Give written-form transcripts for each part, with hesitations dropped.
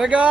चलेगा।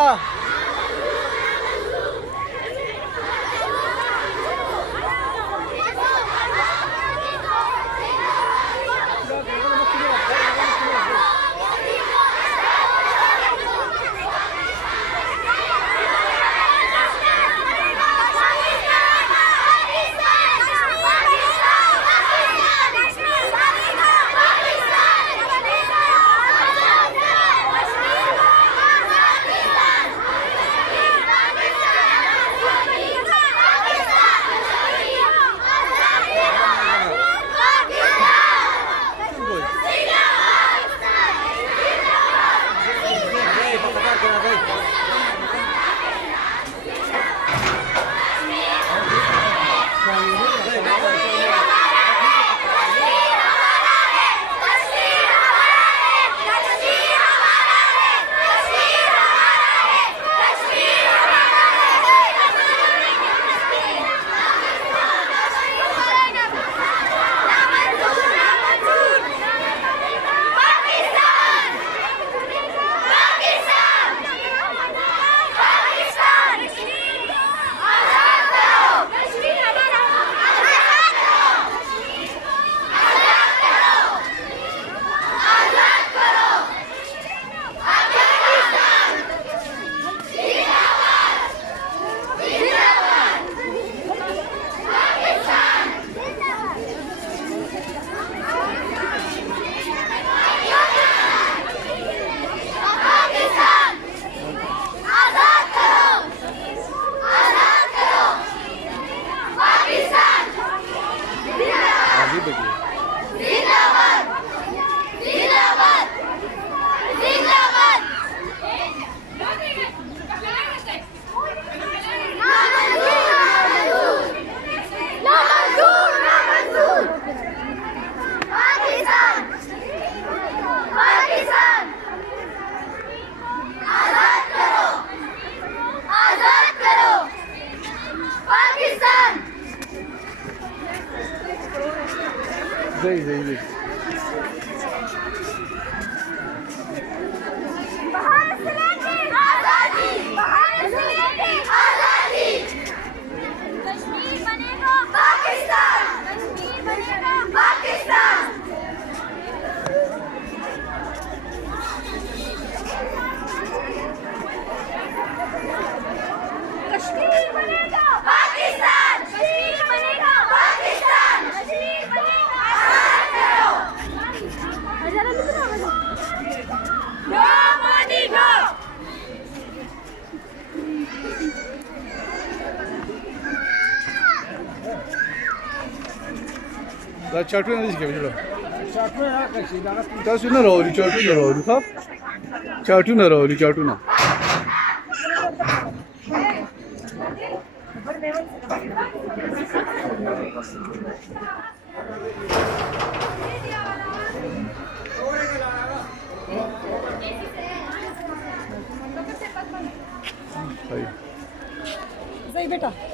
Zey. कश्मीर बनेगा पाकिस्तान, कश्मीर बनेगा पाकिस्तान। कश्मीर बनेगा पाकिस्तान, कश्मीर बनेगा पाकिस्तान, कश्मीर बनेगा आजाद करो। No Modi no. La çarpıyor ne diyecek acaba? Çarpıyor ya kaçıyı. Çarpıyor ne roli? Çarpıyor ne roli? Kap? Çarpıyor ne roli? Çarpıyor ne? सही बेटा।